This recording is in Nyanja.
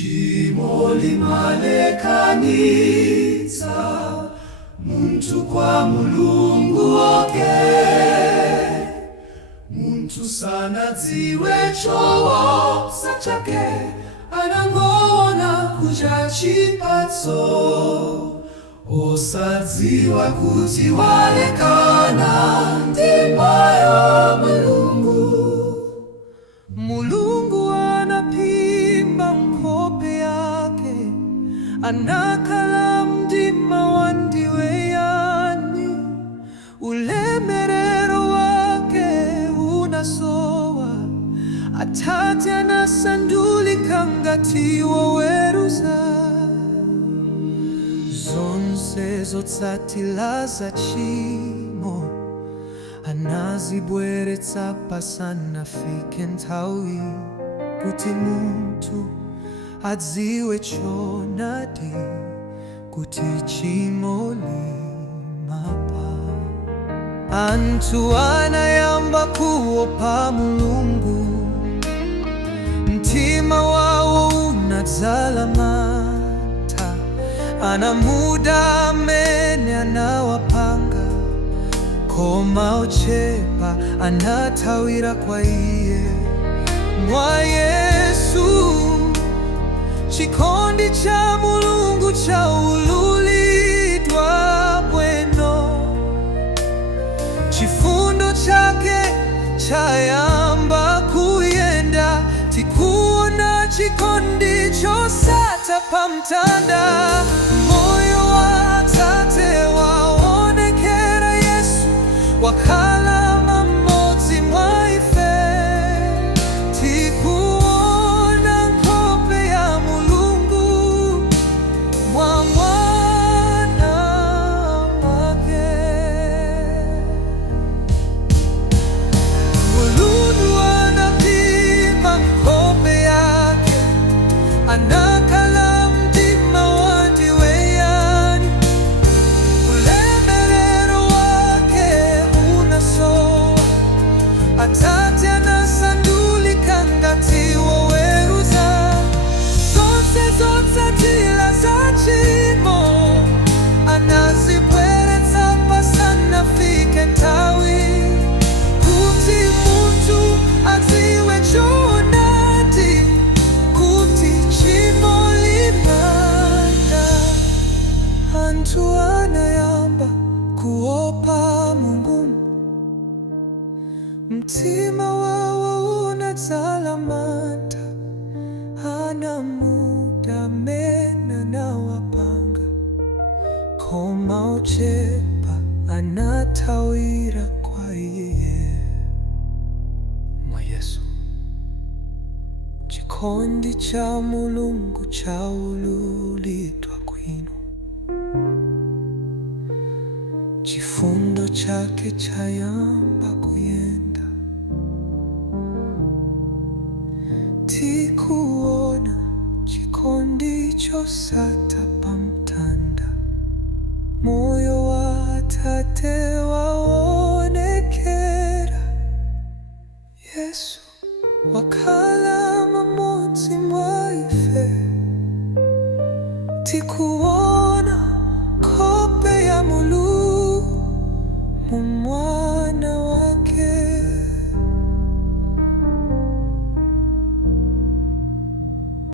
Shimo limalekanitsa muntu kwa Mulungu wake. Muntu sana dziwe chowosa chake, anangoona kuja chipatso. Osadziwa kuti walekana ndima ya Mulungu. Mulungu anapima mkope yake, anakala mdima wandiwe yani. Ulemerero wake unasowa, Atate anasandulika ngati woweruza. Zonse zotsatila za tchimo anazibweretsa pasanafike nthawi kuti munthu adziwe choonadi kuti tchimo limapa. Anthu anayamba kuopa Mulungu, mtima wawo unadzala mantha. Anamuda amene anawapanga, koma ochepa anathawira kwa Iye. Mwa Yesu chikondi cha Mulungu chaululidwa bwino. Chifundo chake chayamba kuyenda, tikuona chikondi chosatha pamtanda. Moyo wa Atate waonekera Yesu, wakhala mmodzi mwa ife. Tikuona nkhope ya Mulungu mwa Mwana wake. Mulungu anapima nkhope yake, anakala mdima wandiwe yani. Ulemerero wake unasowa, Atate anasandulika ngati woweruza. Zonse zotsatila za tchimo anazibweretsa pasanafike nthawi kuti munthu adziwe choonadi kuti tchimo limanda. Anthu anayamba kuopa Mulungu, mtima wawo unadzala mantha. Anamuda amene anawapanga, koma ochepa anathawira kwa Iye. Mwa Yesu chikondi cha Mulungu chaululidwa kwinu. Chifundo chake chayamba kuyenda, tikuona chikondi chosatha pamtanda. Moyo wa Atate waonekera Yesu, wakhala mmodzi mwa ife. Tikuona